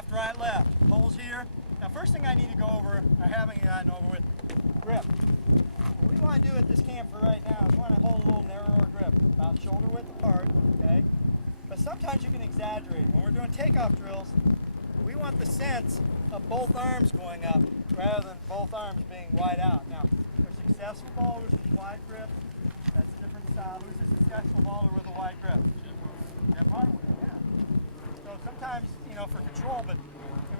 left, right, left. Poles here. Now first thing I need to go over, I haven't gotten over with grip. What we want to do at this camp for right now is we want to hold a little narrower grip, about shoulder width apart, okay? But sometimes you can exaggerate. When we're doing takeoff drills, we want the sense of both arms going up rather than both arms being wide out. Now, for successful bowlers with wide grip, that's a different style. There's a successful bowler with a wide grip. And wide, yeah. So sometimes, you know, for control, but in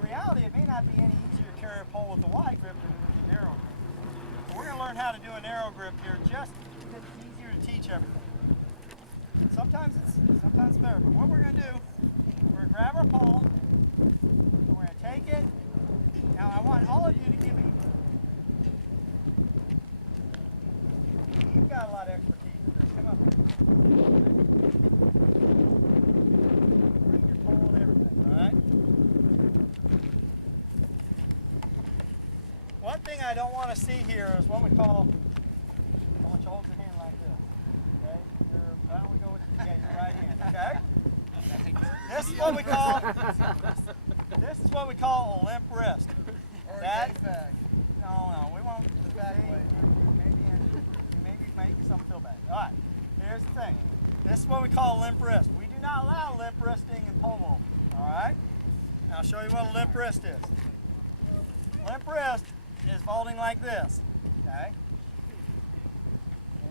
reality, it may not be any easier to carry a pole with a wide grip than a narrow grip. So we're going to learn how to do a narrow grip here, just because it's easier to teach everything. Sometimes it's better. But what we're going to do, we're going to grab our pole, we're going to take it. Now I want all of you to give me, you've got a lot of expertise in this, come on. Alright? One thing I don't want to see here is what we call, I want you to hold your hand like this. Okay? Why don't we go with it together, your right hand, okay? This is what we call a limp wrist. That, no, we won't do that way. Maybe make some feel bad. Alright, here's the thing. This is what we call a limp wrist. We do not allow limp wristing in pole vaulting. Alright? Now I'll show you what a limp wrist is. Limp wrist is vaulting like this. Okay?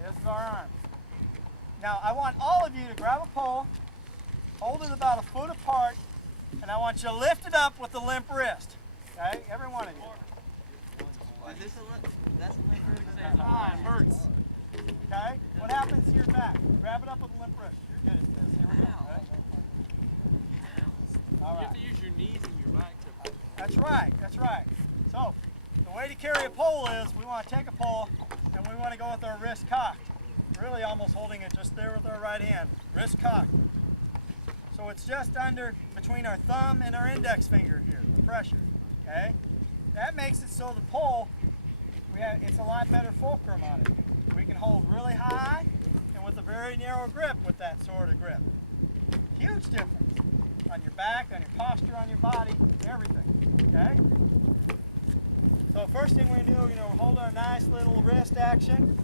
This is our arm. Now I want all of you to grab a pole, hold it about a foot apart, and I want you to lift it up with the limp wrist. Okay? Every one of you. It hurts. Okay? What happens to your back? Grab it up with the limp wrist. You're good at this. Here we go. Okay? All right. You have to use your knees and your back. That's right. That's right. So, the way to carry a pole is we want to take a pole and we want to go with our wrist cocked. Really almost holding it just there with our right hand. Wrist cocked. So it's just under between our thumb and our index finger here, the pressure. Okay? That makes it so the pole, it's a lot better fulcrum on it. We can hold really high and with a very narrow grip with that sort of grip. Huge difference on your back, on your posture, on your body, everything. Okay? So first thing we're going to do, hold our nice little wrist action.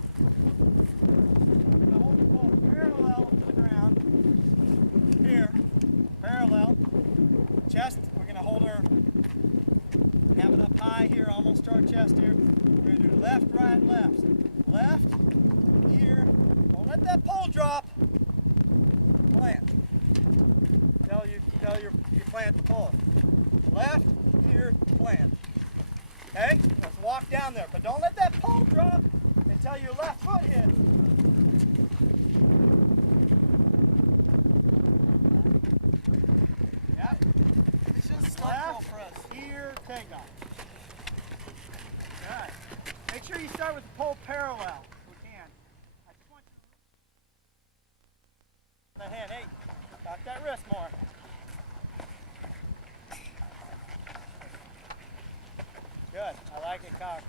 Hold the pole parallel with the ground. Here, parallel. Chest, we're going to hold her, have it up high here, almost to our chest here. We're going to do left, right, left. Left, here. Don't let that pole drop. Plant. You plant the pole. Left, here, plant. Okay? Let's walk down there. But don't let that pole drop until your left foot hits. Good. I like it cocked.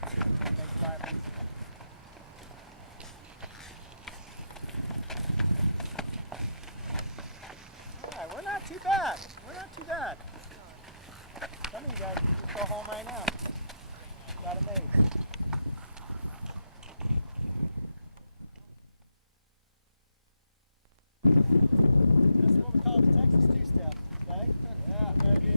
Alright, we're not too bad. We're not too bad. Some of you guys can go home right now. Got it made. That's what we call the Texas two-step. Okay? Yeah, very good.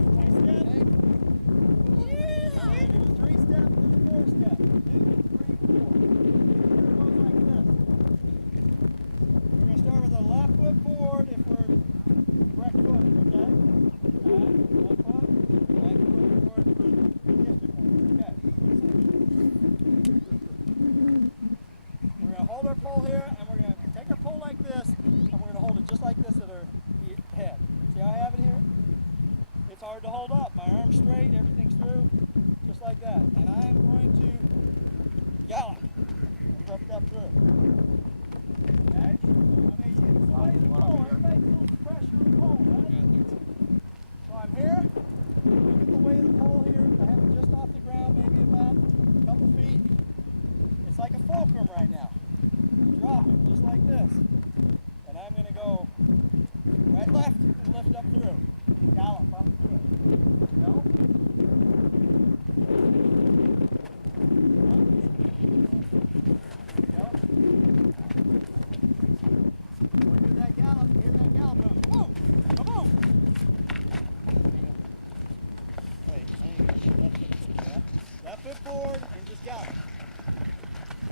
Left foot forward and just gallop.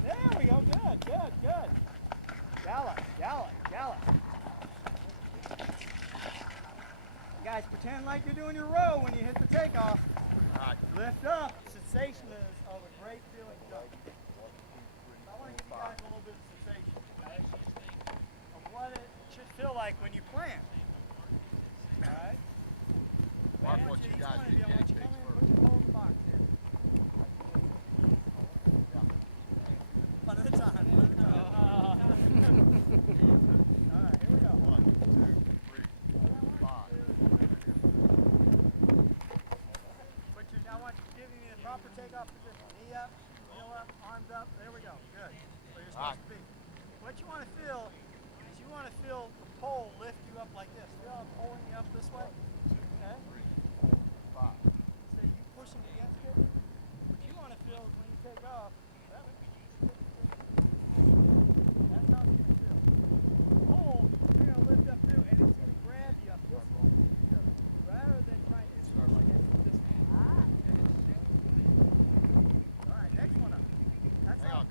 There we go. Good, good, good. Gallop, gallop, gallop. You guys pretend like you're doing your row when you hit the takeoff. Alright. Lift up. The sensation is of a great feeling. Leg. 1, 2, 3, I want 4, to give you guys 5. a little bit of sensation of what it should feel like when you plant. Alright? Watch what you guys do guinea pigs first. One at a time. One at a time. Alright, here we go. 1, 2, 3, 4, 5. Now I want you to give me the proper takeoff position. Knee up, heel up, arms up. There we go. Good. Where you're supposed to be. What you want to feel is you want to feel the pole lift you up like this. Feel it pulling you up this way. Okay? 3, 5. So you pushing against it. You want to feel when you take off. That's how you feel. Pole, you're going to lift up there and it's going to grab you up. Rather than trying to start like this. Alright, next one up. That's Hang on,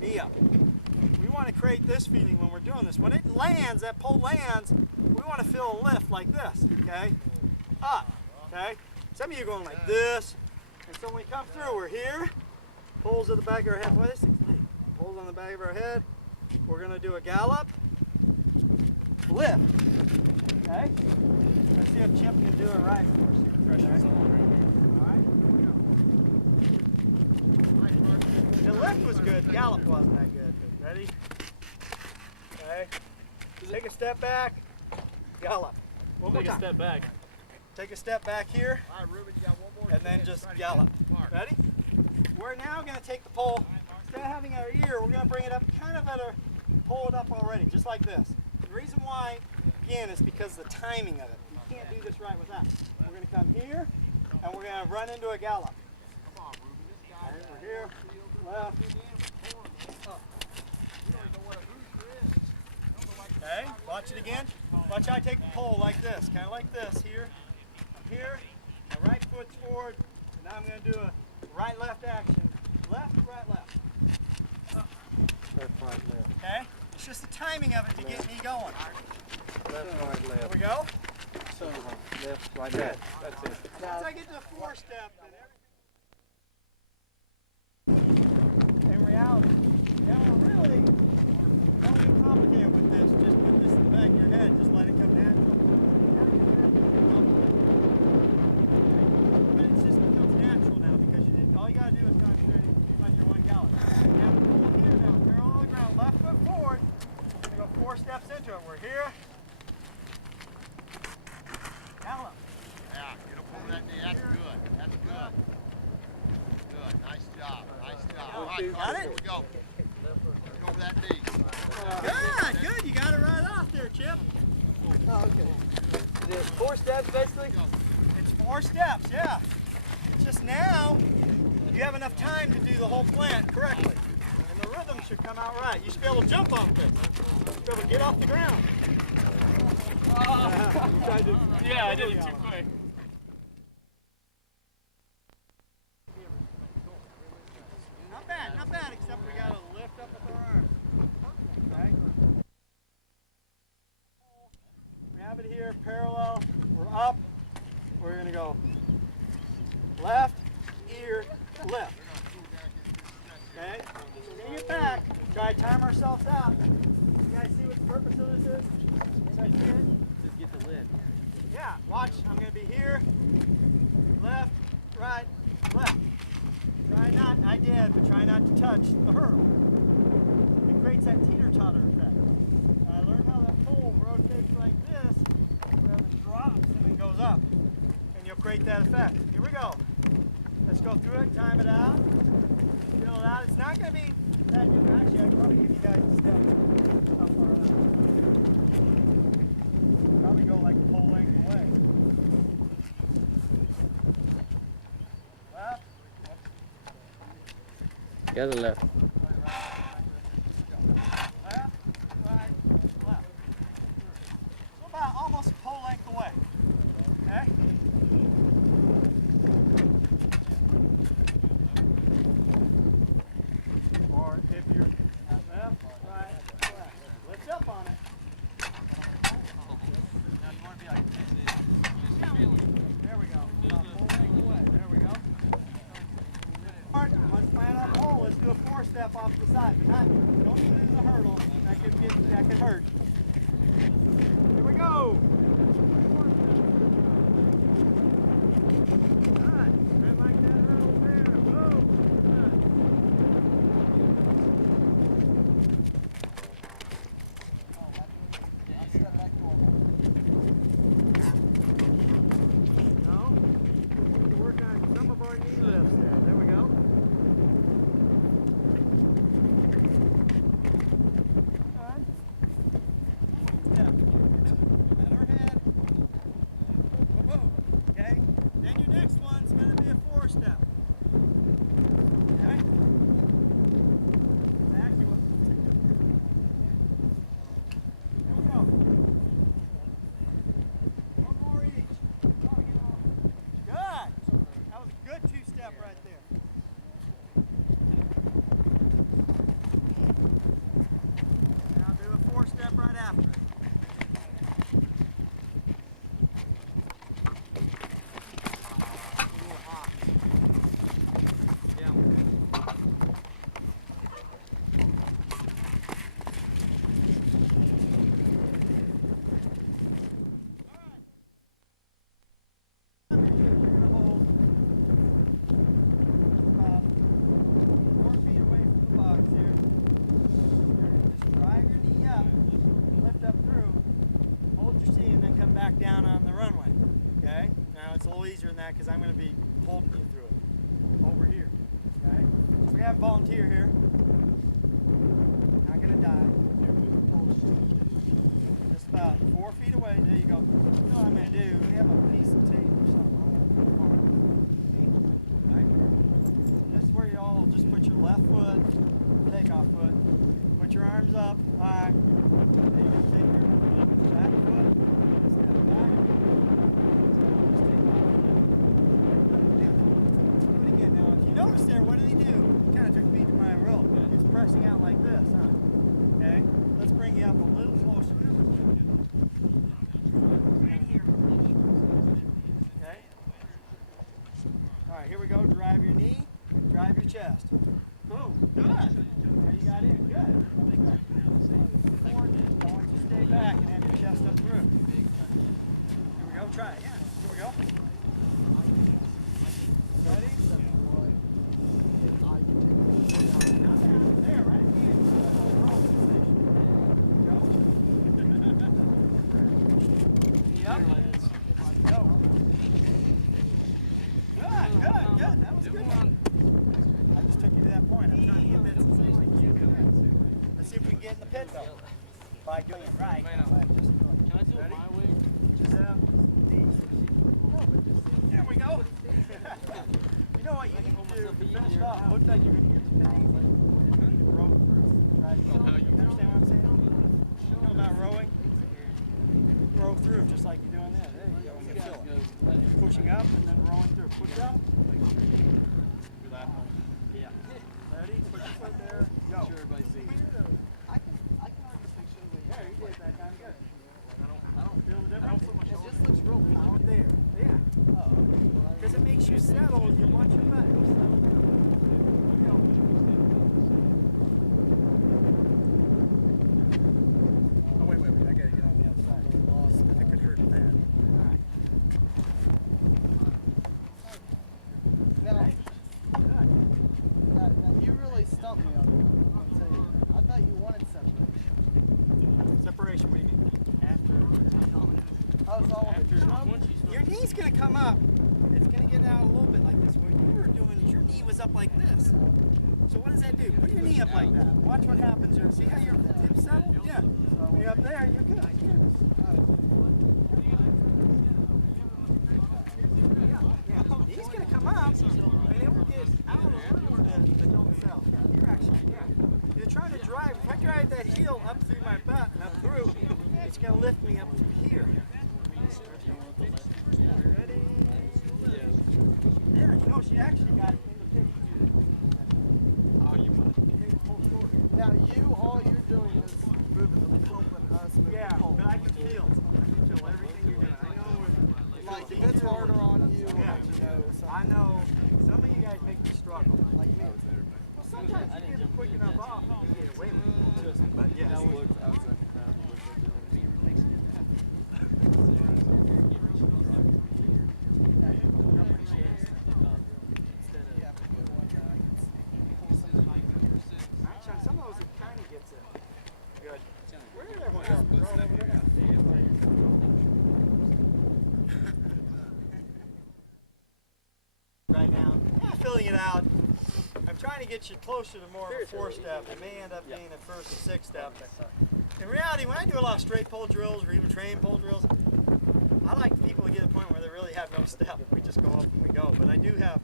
Knee up. We want to create this feeling when we're doing this. When it lands, that pole lands, we want to feel a lift like this, okay? Up, okay? Some of you are going like this. And so when we come through, we're here. Poles at the back of our head. Poles on the back of our head. We're going to do a gallop. Lift. Okay? Let's see if Chip can do it right. Alright. The lift was good. Gallop wasn't that good. Ready? Okay. Take a step back. Gallop. One more time. Step back. Take a step back here. And then just gallop. Ready? We're now going to take the pole. Instead of having our ear, we're going to bring it up kind of at our, pull it up already, just like this. The reason why, again, is because of the timing of it. You can't do this right with that. We're going to come here, and we're going to run into a gallop. And we're here, left, up. Okay, watch it again. Watch how I take the pole like this, kind of like this, here, here, and right foot forward. Now I'm going to do a right-left action. Left, right, left. Up. Okay, it's just the timing of it to get me going. There we go. So, left, like that. That's it. Once I get to the 4-step, in reality, and we're really complicated with this. Just put this in the back of your head. Just let it come in. It's just natural now because you did, all you got to do is come here and let your one gallop. You're on the ground, left foot forward. We're going to go 4 steps into it. We're here. Gallop. Yeah, get up over that knee. That's good. That's good. Good. Nice job. Nice job. All right, Got it? here we go. Go over that knee. Good, good. You got it right off there, Chip. Oh, okay. Is it 4 steps basically? It's 4 steps, yeah. It's just now you have enough time to do the whole plant correctly. And the rhythm should come out right. You should be able to jump off this. You should be able to get off the ground. You tried to Yeah, I did it too quick. not bad, except we got to lift up with our arms. Okay? Grab it here, parallel. We're up. We're going to go left, ear, lift. Okay? Bring it back. Try to time ourselves out. You guys see what the purpose of this is? Just get the lid. Yeah, watch. I'm going to be here. Left, right, left. Try not, I did, but try not to touch the hurt. It creates that teeter-totter effect. Learn how that pole rotates like this, and it drops and goes up. And you'll create that effect. Here we go. Let's go through it, time it out. Feel it out. It's not going to be that good. Actually, I want to give you guys a step. closer to more of a Spirits are a four little step. easier. It may end up Yeah. being a first six step. Suck. In reality, when I do a lot of straight pole drills or even train pole drills, I like people to get to the point where they really have no step. We just go up and we go. But I do have,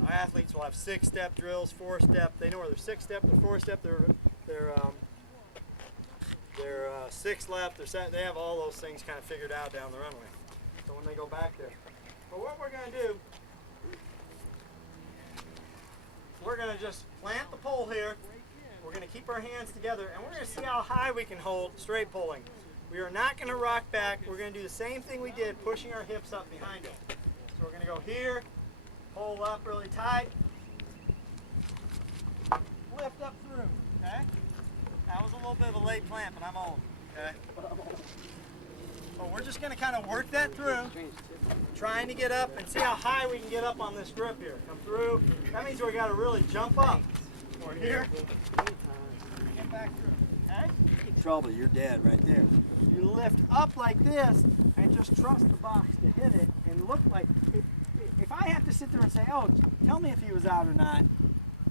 my athletes will have six step drills, four step. They know where their six step and four step, their six left, their set. They have all those things kind of figured out down the runway. So when they go back there. But what we're going to do, we're going to just plant the pole here. We're going to keep our hands together and we're going to see how high we can hold straight pulling. We are not going to rock back. We're going to do the same thing we did, pushing our hips up behind us. So we're going to go here, hold up really tight, lift up through, okay? That was a little bit of a late plant, but I'm old, okay? But we're just going to kind of work that through, trying to get up and see how high we can get up on this grip here. Come through. That means we got to really jump up. We're here. Get back through, okay? Trouble, you're dead right there. You lift up like this and just trust the box to hit it and look like, if I have to sit there and say, oh, tell me if he was out or not,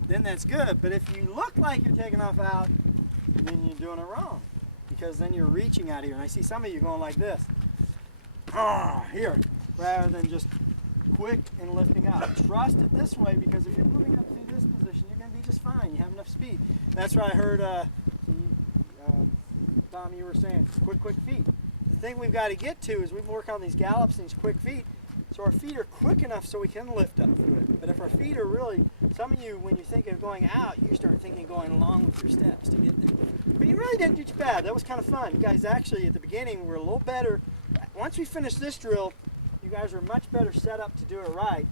then that's good. But if you look like you're taking off out, then you're doing it wrong. Because then you're reaching out here. And I see some of you going like this. Here, rather than just quick and lifting up. Trust it this way because if you're moving up in this position, you're going to be just fine. You have enough speed. That's why I heard Tom, you were saying quick feet. The thing we've got to get to is we work on these gallops and these quick feet so our feet are quick enough so we can lift up. But if our feet are really, some of you, when you think of going out, you start thinking going along with your steps to get there. But you really didn't do too bad. That was kind of fun. You guys actually, at the beginning, were a little better. Once we finished this drill, you guys were much better set up to do it right.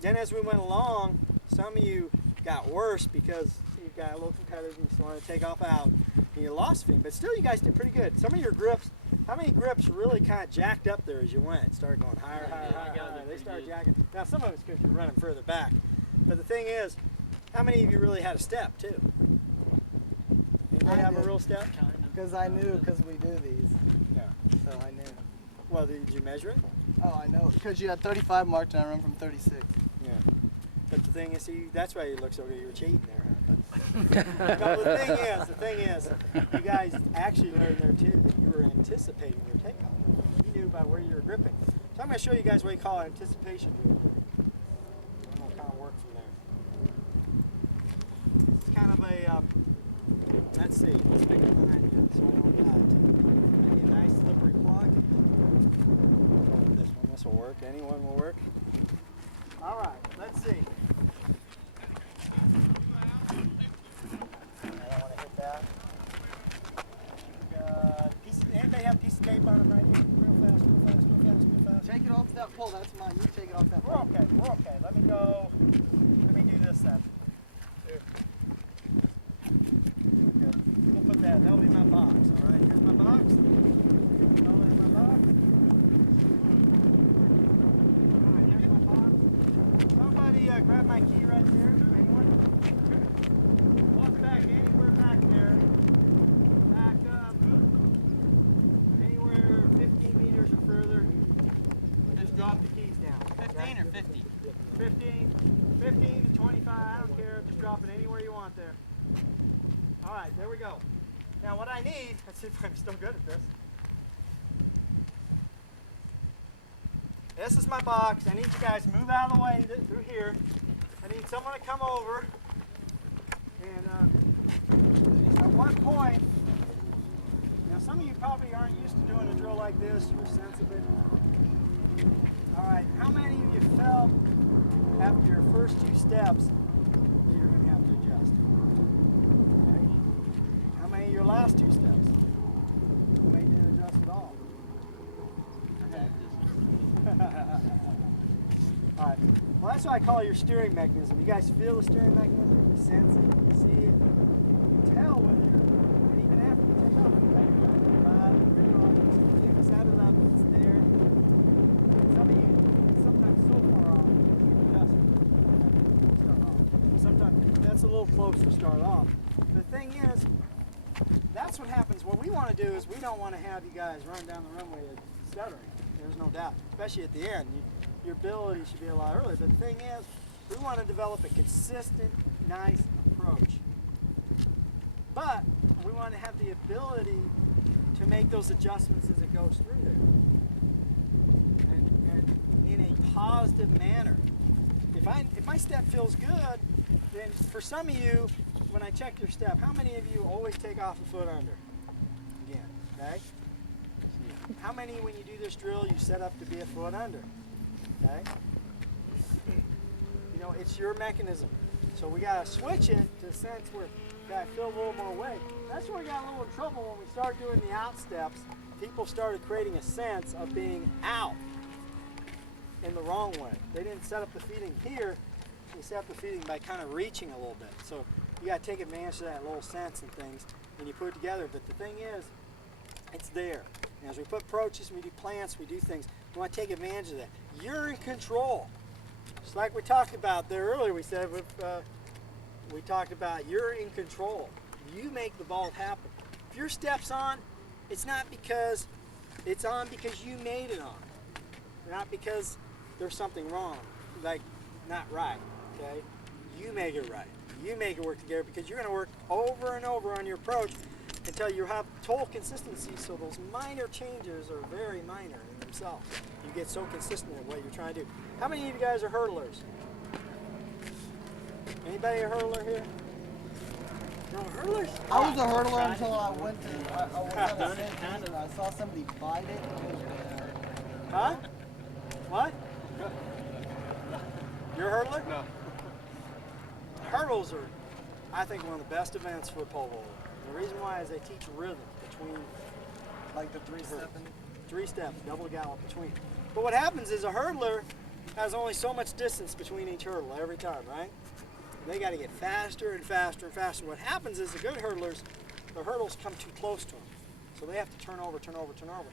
Then as we went along, some of you got worse because you got a little competitive and wanted to take off out. And you lost feet, but still you guys did pretty good. Some of your grips, how many grips really kind of jacked up there as you went? Started going higher. They started jacking. Now some of it's because you're running further back. But the thing is, how many of you really had a step too? Did you have a real step? Because I knew, because we do these. Yeah. So I knew. Well, did you measure it? Oh, I know. Because you had 35 marked and I run from 36. Yeah. But the thing is, see, that's why you look so good. You were cheating there. No, the thing is, you guys actually learned there too. You were anticipating your takeoff. You knew about where you were gripping. So I'm going to show you guys what you call anticipation. I'll kind of work from there. It's kind of a, let's see, let's make a line here. So nice and quick block. This will work. Anyone will work. All right, let's see. Anybody have a piece of tape on it right here? Take it off that pole. That's mine. You take it off that pole. We're okay. Let me go. Let me do this then. Put that, that'll be my box, all right? Here's my box. Somebody grab my key right there. Look back anywhere back there. Back up. Anywhere 50 meters or further. Just drop the keys down. 15 or 50? 15 to 25, I don't care. Just drop it anywhere you want there. All right, there we go. Now what I need, let's see if I'm still good at this. This is my box. I need you guys to move out of the way through here. I need someone to come over. And at one point, now some of you probably aren't used to doing a drill like this. You're sensitive. All right, how many of you felt after your first two steps you're going to have to adjust? How many of your last two steps? How many didn't adjust at all? All right, well that's what I call your steering mechanism. You guys feel the steering mechanism, sense it, see it, tell it, even if it's not enough, it's there. Sometimes that's a little close to start off. The thing is, that's what happens. What we want to do is we don't want to have you guys run down the runway stuttering. There's no doubt, especially at the end. Your ability should be a lot earlier. The thing is, we want to develop a consistent, nice those adjustments as it goes through there. And in a positive manner. If my step feels good, then for some of you, when I check your step, how many of you always take off a foot under? Yeah, okay? How many, when you do this drill, you set up to be a foot under? Okay? You know, it's your mechanism. So we got to switch it to a sense where that feel a little more weight. That's where we got a little trouble when we started doing the out steps. People started creating a sense of being out in the wrong way. They didn't set up the feeding here. They set up the feeding by kind of reaching a little bit. So you got to take advantage of that little sense and things when you put it together. But the thing is, it's there. And as we put approaches, we do plants, we do things. You want to take advantage of that. You're in control. Just like we talked about there earlier, we said we talked about you're in control. You make the ball happen. If your step's on, it's not because it's on because you made it on. Not because there's something wrong, like not right, okay? You make it right. You make it work together because you're going to work over and over on your approach until you have total consistency, so those minor changes are very minor in themselves. You get so consistent at what you're trying to do. How many of you guys are hurdlers? Anybody a hurdler here? No hurdlers? I was a hurdler until I went to, I was at a safety and I saw somebody bite it and it was bad. Huh? What? You're a hurdler? No. Hurdles are, I think, one of the best events for a pole vaulter. The reason why is they teach rhythm between, Like the 3-stepping. 3 steps, double gallop between. But what happens is a hurdler has only so much distance between each hurdle every time, right? They got to get faster and faster and faster. What happens is the good hurdlers, the hurdles come too close to them. So they have to turn over, turn over, turn over.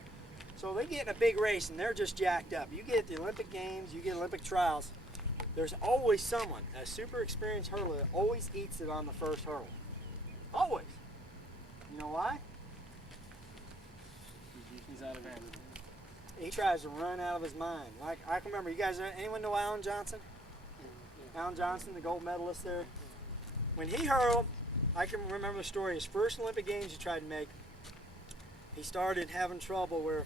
So they get in a big race and they're just jacked up. You get the Olympic Games, you get Olympic trials, there's always someone, a super experienced hurdler, that always eats it on the first hurdle. Always. You know why? He's out of it. He tries to run out of his mind. Like I can remember, you guys, anyone know Alan Johnson? Alan Johnson, the gold medalist there. When he hurled, I can remember the story. His first Olympic Games he tried to make, he started having trouble where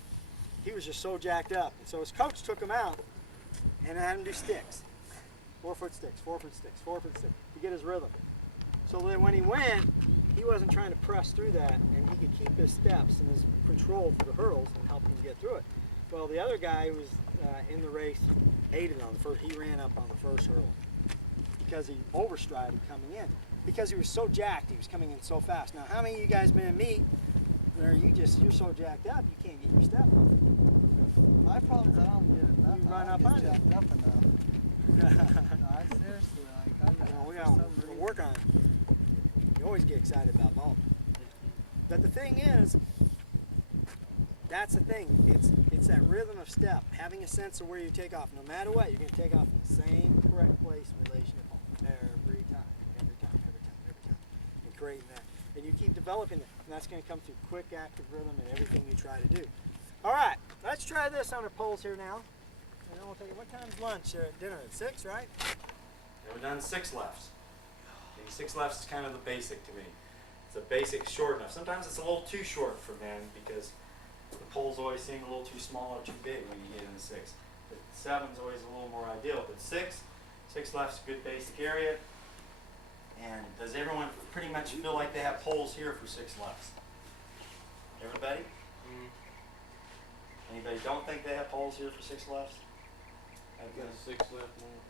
he was just so jacked up. And so his coach took him out and had him do sticks. 4-foot sticks, 4-foot sticks, 4-foot sticks to get his rhythm. So that when he went, he wasn't trying to press through that. He could keep his steps, his control for the hurdles and help him to get through it. Well, the other guy who was in the race ate it on the first. He ran up on the first hurdle because he overstrided coming in. Because he was so jacked, he was coming in so fast. Now, how many of you guys been in meet where you're so jacked up you can't get your step? My problem is I don't do it. You run up on it. Jacked up enough. I seriously, We gotta work on it. You always get excited about ball. But the thing is, that's the thing. It's that rhythm of step, having a sense of where you take off. No matter what, you're going to take off in the same correct place relation every time. You're creating that. And you keep developing it. And that's going to come through quick, active rhythm and everything you try to do. All right, let's try this on our poles here now. And then we'll take, what time's lunch at dinner? At 6, right? Never done 6 lefts. I think 6 lefts is kind of the basic to me. It's a basic short enough. Sometimes it's a little too short for men because the poles always seem a little too small or too big when you get into 6. But 7's always a little more ideal. But 6 lefts, a good basic area. And does everyone pretty much feel like they have poles here for 6 lefts? Everybody? Anybody don't think they have poles here for 6 lefts? I've got 6 left more.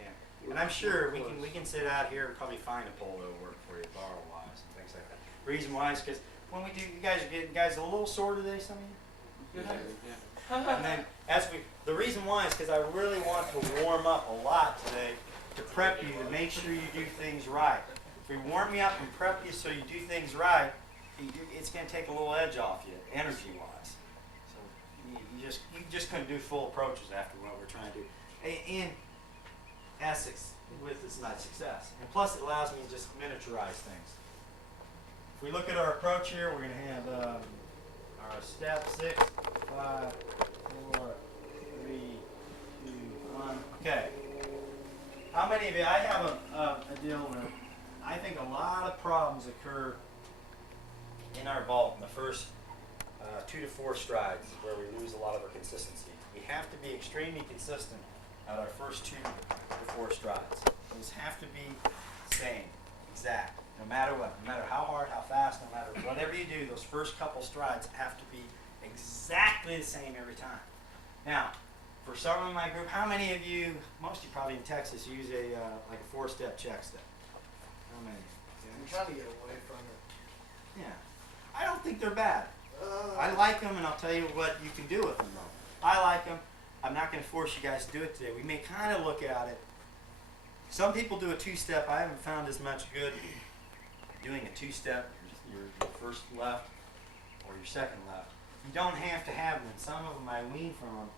Yeah. And I'm sure we can sit out here and probably find a pole that'll work for you, borrow wise and things like that. The reason why is because when we do, you guys are getting guys a little sore today, some of you? And then the reason why is because I really want to warm up a lot today to prep you to make sure you do things right. If we warm you up and prep you so you do things right, it's going to take a little edge off you, energy-wise. So you just couldn't do full approaches after what we're trying to do. And with this nice success. And plus it allows me to just miniaturize things. If we look at our approach here, we're going to have our step 6, 5, 4, 3, 2, 1. Okay. How many of you, I have a deal where I think a lot of problems occur in our vault in the first 4 strides is where we lose a lot of our consistency. We have to be extremely consistent at our first 2 to 4 strides. Those have to be the same, exact, no matter what, no matter how hard, how fast, no matter whatever you do, those first couple strides have to be exactly the same every time. Now, for some of my group, how many of you, most of you probably in Texas, use a like a 4-step check step? How many? I'm trying to get away from it. Yeah. I don't think they're bad. I like them, and I'll tell you what you can do with them, though. I like them. I'm not going to force you guys to do it today. We may kind of look at it. Some people do a 2-step. I haven't found as much good doing a 2-step, your first left or your second left. You don't have to have them, and some of them I wean from them.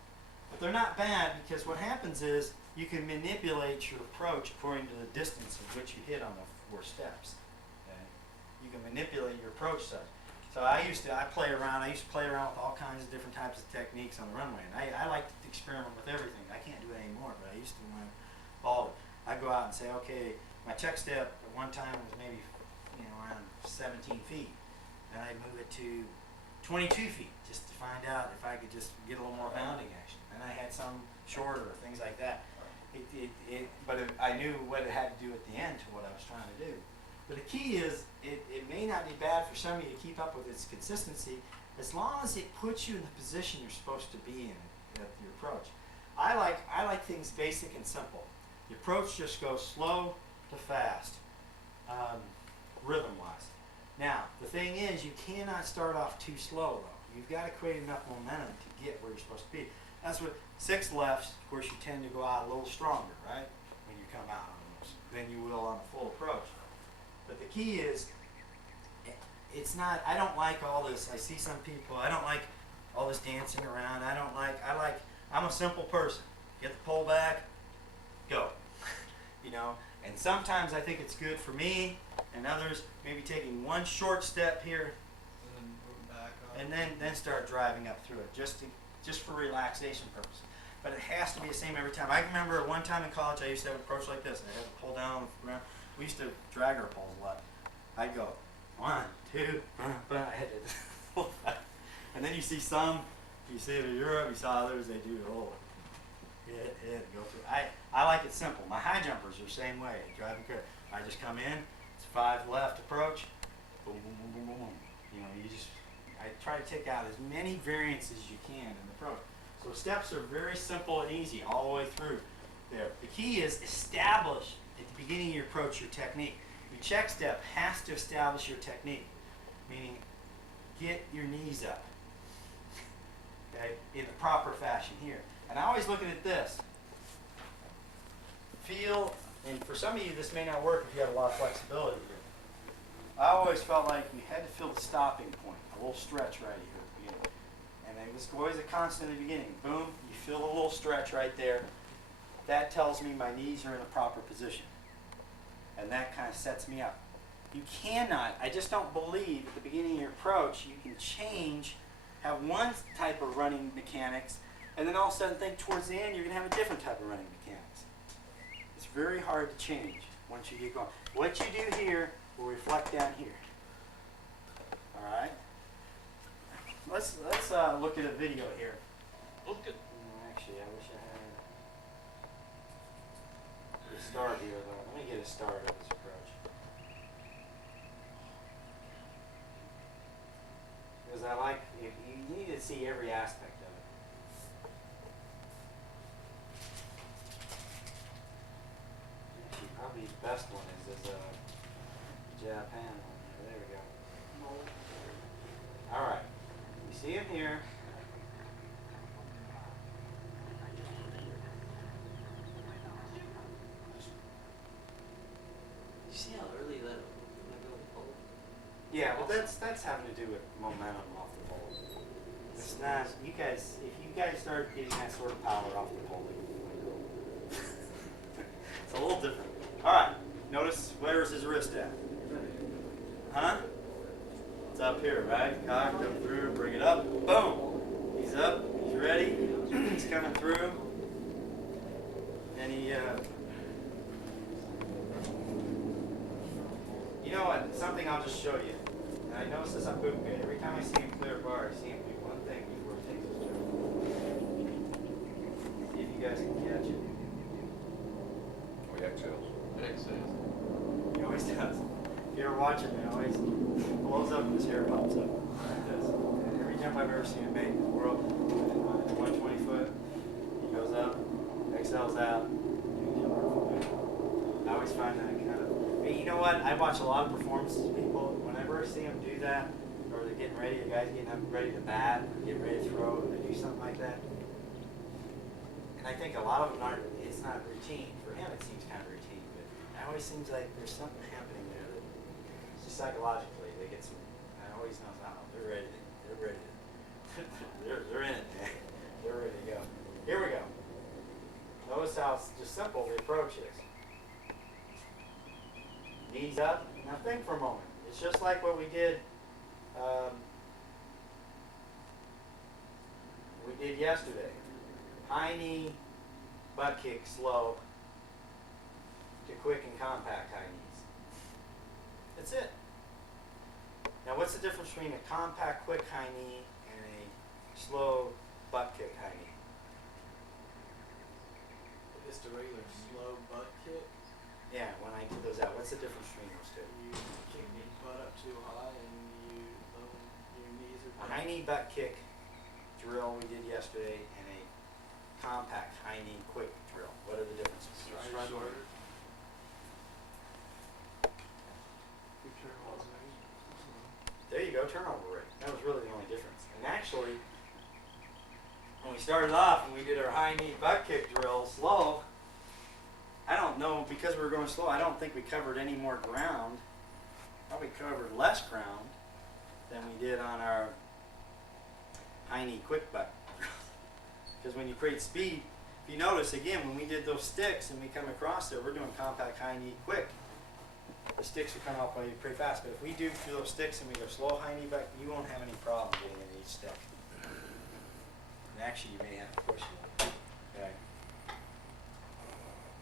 But they're not bad, because what happens is you can manipulate your approach according to the distance of which you hit on the 4 steps. Okay? You can manipulate your approach stuff. So I used to play around with all kinds of different types of techniques on the runway. And I like to experiment with everything. I can't do it anymore, but I used to when I balled. I'd go out and say, okay, my check step at one time was maybe around 17 feet. And I'd move it to 22 feet just to find out if I could just get a little more bounding action. And I had some shorter, things like that. I knew what it had to do at the end to what I was trying to do. But the key is, it may not be bad for some of you to keep up with its consistency, as long as it puts you in the position you're supposed to be in, your approach. I like things basic and simple. The approach just goes slow to fast, rhythm-wise. Now, the thing is, you cannot start off too slow, though. You've got to create enough momentum to get where you're supposed to be. That's what 6 lefts, of course, you tend to go out a little stronger, right? When you come out than you will on a full approach. But the key is, it's not, I don't like all this. I see some people, I don't like all this dancing around. I'm a simple person. Get the pole back, go. And sometimes I think it's good for me and others, maybe taking one short step here and then start driving up through it, just for relaxation purposes. But it has to be the same every time. I can remember one time in college I used to have an approach like this. I had to pull down with the ground. We used to drag our poles a lot. I'd go 1, 2, I had to pull back. And then you see in Europe, you saw others, they do go through. I like it simple. My high jumpers are the same way. Driving quick. I just come in, it's 5 left approach, boom, boom, boom, boom, boom. I try to take out as many variants as you can in the approach. So steps are very simple and easy all the way through there. The key is establish at the beginning of your approach your technique. Your check step has to establish your technique, meaning get your knees up, okay, in the proper fashion here. And I always look at this. Feel, and for some of you this may not work if you have a lot of flexibility here. I always felt like we had to feel the stopping point, a little stretch right here. And then this always a constant in the beginning. Boom, you feel a little stretch right there. That tells me my knees are in a proper position. And that kind of sets me up. You cannot, I just don't believe at the beginning of your approach you can change, have one type of running mechanics, and then all of a sudden think towards the end you're going to have a different type of running mechanics. It's very hard to change once you get going. What you do here will reflect down here. Alright? Let's look at a video here. Actually, I wish I had the start here. Let me get a start of this approach. Because I like, you need to see every aspect of it. Actually, probably the best one is Japan one. There we go. Alright. You see him here. You see how early that go the pole? Yeah, well that's having to do with momentum off the pole. It's not, if you guys start getting that sort of power off the pole, it's a little different. Alright, notice where's his wrist at? Huh? It's up here, right? Cock, come through, bring it up, boom! He's up, he's ready, he's coming through, and you know what, something I'll just show you. And I notice this on boot pit. Every time I see him clear a bar, I see him do one thing when his hair pops up. Like this. Every jump I've ever seen him make in the world, on his 120 foot, he goes up, exhales out. I always find that kind of. Hey, you know what? I watch a lot of performances of people. Whenever I see them do that, or they're getting ready, the guy's getting up ready to bat, getting ready to throw, and they do something like that. And I think a lot of them aren't. It's not routine. For him, it seems kind of routine, but it always seems like there's something happening there that just psychologically they get some. I always know they're ready. They're ready. they're in it, man. They're ready to go. Here we go. Notice how just simple the approach is. Knees up. Now think for a moment. It's just like what we did. We did yesterday. High knee, butt kick, slow to quick and compact high knees. That's it. Now, what's the difference between a compact, quick high knee and a slow butt kick high knee? Just a regular slow butt kick. Yeah, when I do those out, what's the difference between those two? You kick your butt up too high and your knees are A high knee butt kick drill we did yesterday and a compact high knee quick drill. What are the differences? shorter. There you go, turnover rate. That was really the only difference. And actually, when we started off and we did our high knee butt kick drill slow, I don't know, because we were going slow, I don't think we covered any more ground. Probably covered less ground than we did on our high knee quick butt. Because when you create speed, if you notice again, when we did those sticks and we come across there, we're doing compact high knee quick. The sticks will come up pretty fast, but if we do those sticks and we go slow high knee back, you won't have any problem getting in each stick. And actually, you may have to push it. Okay.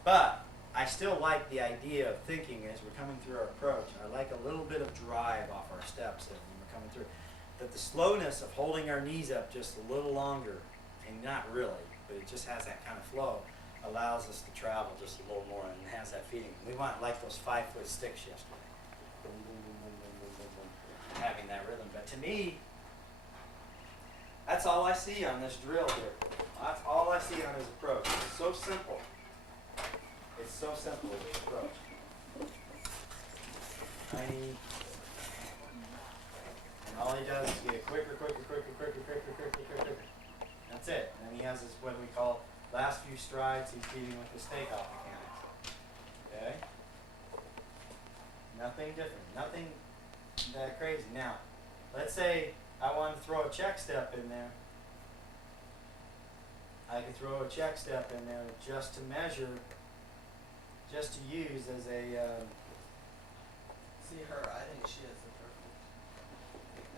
But I still like the idea of thinking as we're coming through our approach. I like a little bit of drive off our steps as we're coming through. That the slowness of holding our knees up just a little longer, and not really, but it just has that kind of flow, allows us to travel just a little more and has that feeling. We want like those 5-foot sticks yesterday. Boom, boom, boom, boom, boom, boom, boom, boom. Having that rhythm. But to me, that's all I see on this drill here. That's all I see on his approach. It's so simple. It's so simple, this approach. And all he does is get quicker, quicker, quicker, quicker, quicker, quicker, quicker. That's it. And then he has this, what we call, last few strides, he's dealing with the stakeoff mechanics. Okay? Nothing different. Nothing that crazy. Now, let's say I wanted to throw a check step in there. I could throw a check step in there just to measure, just to use as a, See her, I think she has the perfect.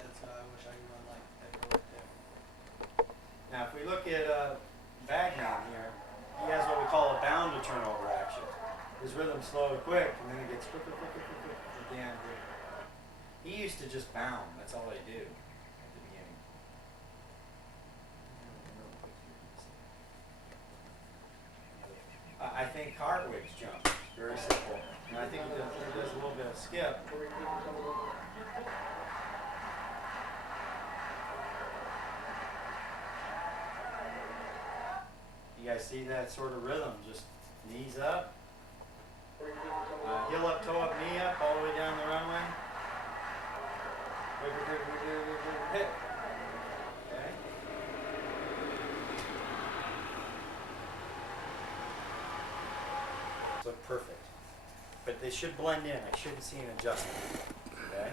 That's what I wish I could run like that right there. now if we look at Bagman here, he has what we call a bound to turnover action. His rhythm's slow to quick, and then it gets quicker, quicker, quicker, quicker again. He used to just bound. That's all he do at the beginning. I think Hardwick's jump is very simple, and I think he does a little bit of skip. You guys see that sort of rhythm? Just knees up, heel up, toe up, knee up, all the way down the runway. Hit. So perfect. But they should blend in. I shouldn't see an adjustment. Okay?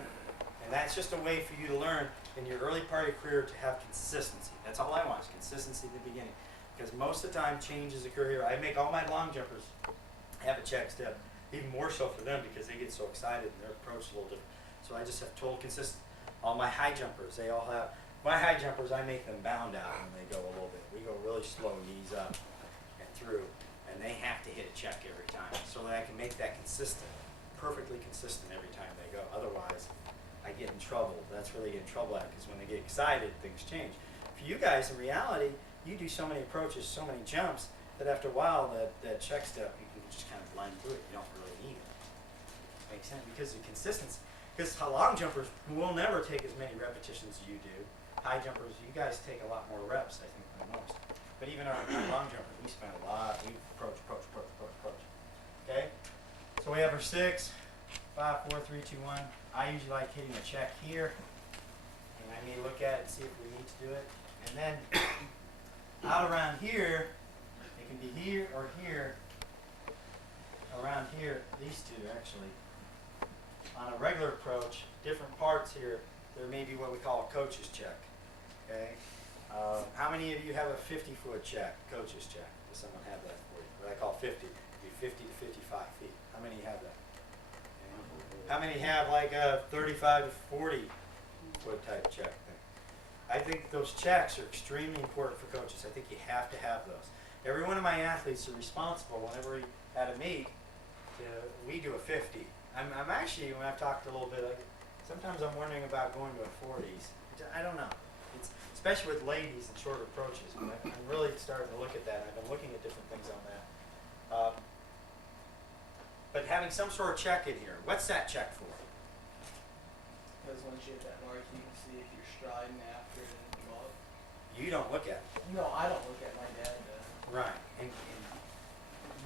And that's just a way for you to learn in your early part of your career to have consistency. That's all I want is consistency at the beginning. Because most of the time changes occur here. I make all my long jumpers have a check step. Even more so for them because they get so excited and their approach is a little different. So I just have total consistency. All my high jumpers, they all have, my high jumpers, I make them bound out when they go a little bit. We go really slow, knees up and through. And they have to hit check every time so that I can make that consistent, perfectly consistent every time they go. Otherwise, I get in trouble. That's where they get in trouble at, because when they get excited, things change. For you guys, in reality, you do so many approaches, so many jumps, that after a while, that check step, you can just kind of blend through it. You don't really need it. Makes sense? Because of consistency. Because long jumpers will never take as many repetitions as you do. High jumpers, you guys take a lot more reps, I think, than most. But even our long jumpers, we spend a lot. We approach. Okay? So we have our 6, 5, 4, 3, 2, 1. I usually like hitting a check here. And I may look at it and see if we need to do it. And then out around here, it can be here or here. Around here, these two actually. On a regular approach, different parts here, there may be what we call a coach's check. Okay? How many of you have a 50-foot check, coach's check? Does someone have that for you? What I call 50. It'd be 50 to 55 feet. How many have that? Okay. How many have like a 35 to 40 foot type check thing? I think those checks are extremely important for coaches. I think you have to have those. Every one of my athletes are responsible whenever we at a meet. We do a 50. I'm actually, when I've talked a little bit, sometimes I'm wondering about going to a 40s. I don't know. It's especially with ladies and shorter approaches. But I'm really starting to look at that. I've been looking at different things on that. But having some sort of check in here. What's that check for? Because once you hit that mark, you can see if you're striding after it and above. You don't look at it. No, I don't look at my dad. Right. And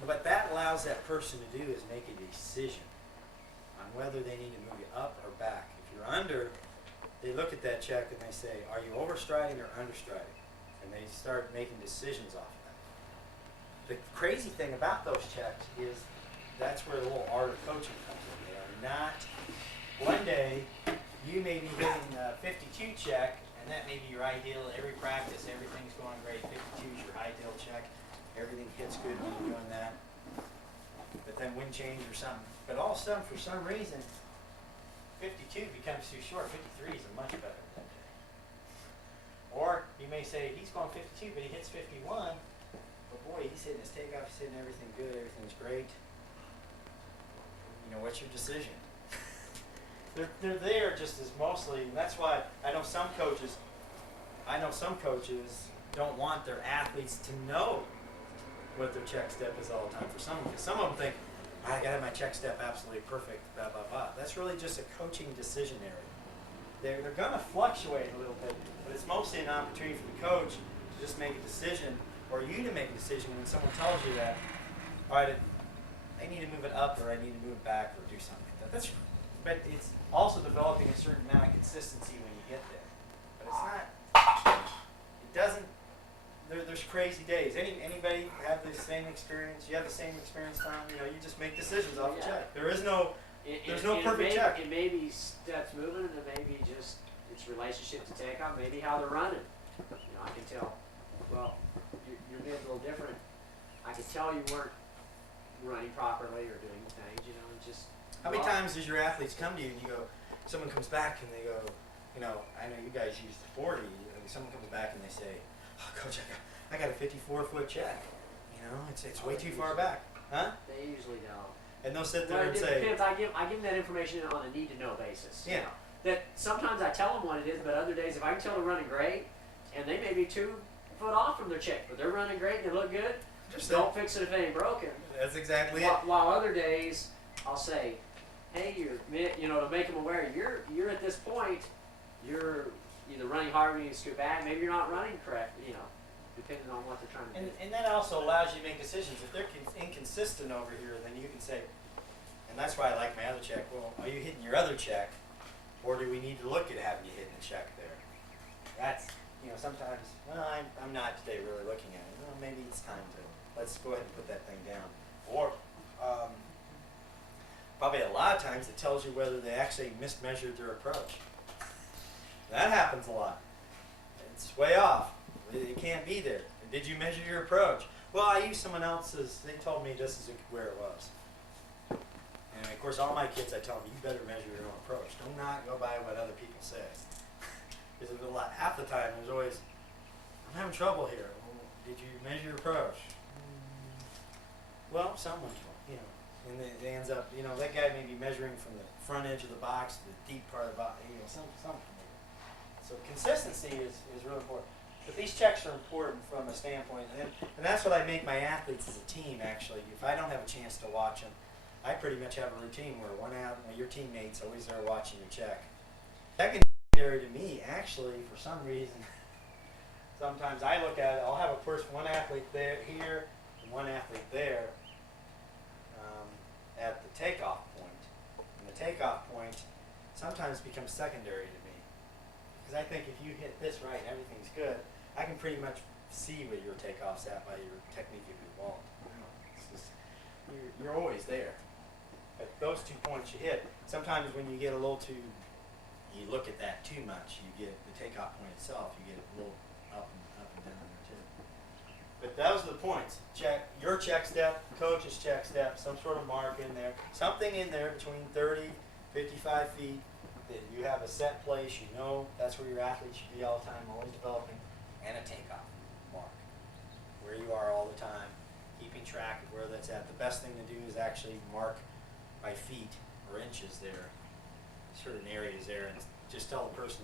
what that allows that person to do is make a decision on whether they need to move you up or back. If you're under, they look at that check and they say, are you overstriding or understriding? And they start making decisions off of that. The crazy thing about those checks is that's where the little art of coaching comes in. They are not, one day, you may be hitting a 52 check, and that may be your ideal. Every practice, everything's going great. 52 is your ideal check. Everything hits good when you're doing that. But then wind change or something. But all of a sudden, for some reason, 52 becomes too short. 53 is a much better. Or you may say, he's going 52, but he hits 51. But boy, he's hitting his takeoff, he's hitting everything good, everything's great. You know, what's your decision? They're there just as mostly, and that's why I know some coaches don't want their athletes to know what their check step is all the time. For some of them, because some of them think, I gotta have my check step absolutely perfect, blah, blah, blah. That's really just a coaching decision area. They're gonna fluctuate a little bit, but it's mostly an opportunity for the coach to just make a decision, or you to make a decision when someone tells you that, all right, I need to move it up, or I need to move it back, or do something. But it's also developing a certain amount of consistency when you get there. But it's not, it doesn't, there's crazy days. Anybody have the same experience? You have the same experience, Tom? You know, you just make decisions off the check. There is no, there's no perfect check. It may be steps moving, and it may be just it's relationship to take on, maybe how they're running. You know, I can tell. Well, you're being a little different. I could tell you weren't running properly or doing things. You know, it's just. How many times does your athletes come to you and you go, someone comes back and they go, you know, I know you guys use 40, and someone comes back and they say, oh, Coach, I got a 54-foot check. You know, it's way too far back. Huh? They usually don't. And they'll sit Well, there and it say, depends. I give them that information on a need-to-know basis. yeah. That sometimes I tell them what it is, but other days, if I can tell they're running great, and they may be 2 foot off from their check, but they're running great and they look good, just don't fix it if it ain't broken. That's exactly it. While other days, I'll say, hey, you know, to make them aware, you're at this point, you're either running hard, you need to scoot back, maybe you're not running correct, you know, depending on what they're trying to do. And that also allows you to make decisions. If they're inconsistent over here, then you can say, and that's why I like my other check, well, are you hitting your other check, or do we need to look at having you hit the check there? That's, you know, sometimes, well, I'm not today really looking at it. Well, maybe it's time to, let's go ahead and put that thing down. Or, probably a lot of times it tells you whether they actually mismeasured their approach. That happens a lot. It's way off. It can't be there. Did you measure your approach? Well, I used someone else's. They told me this is where it was. And of course, all my kids, I tell them, you better measure your own approach. Do not go by what other people say. Because half the time, there's always, I'm having trouble here. Did you measure your approach? Well, someone told, you know. And it ends up, you know, that guy may be measuring from the front edge of the box to the deep part of the box, you know, something. So consistency is really important. But these checks are important from a standpoint, and that's what I make my athletes as a team, actually. If I don't have a chance to watch them, I pretty much have a routine where your teammate's always there watching you check. Secondary to me, actually, for some reason, sometimes I look at it, I'll have one athlete there, here, and one athlete there, at the takeoff point. And the takeoff point sometimes becomes secondary to me. Because I think if you hit this right, everything's good, I can pretty much see where your takeoff's at by your technique of your ball. It's just, you're always there. At those 2 points you hit, sometimes when you get a little too, you look at that too much, you get the takeoff point itself, you get a little up and down there too. But those are the points. Check your check step, coach's check step, some sort of mark in there, something in there between 30, 55 feet that you have a set place, you know that's where your athlete should be all the time, always developing, and a takeoff mark. Where you are all the time, keeping track of where that's at. The best thing to do is actually mark by feet or inches there, certain areas there, and just tell the person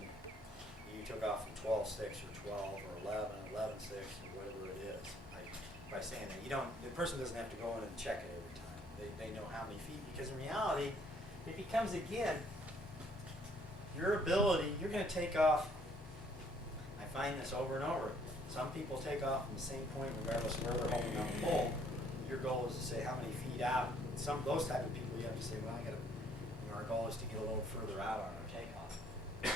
you took off from 12.6 or 12 or 11, 11.6 or whatever it is. By saying that, the person doesn't have to go in and check it every time. They know how many feet, because in reality, it becomes again, your ability, you're going to take off. I find this over and over. Some people take off from the same point regardless of where they're holding on the pole. Your goal is to say how many feet out. Some of those type of people, you have to say, well, our goal is to get a little further out on our takeoff. It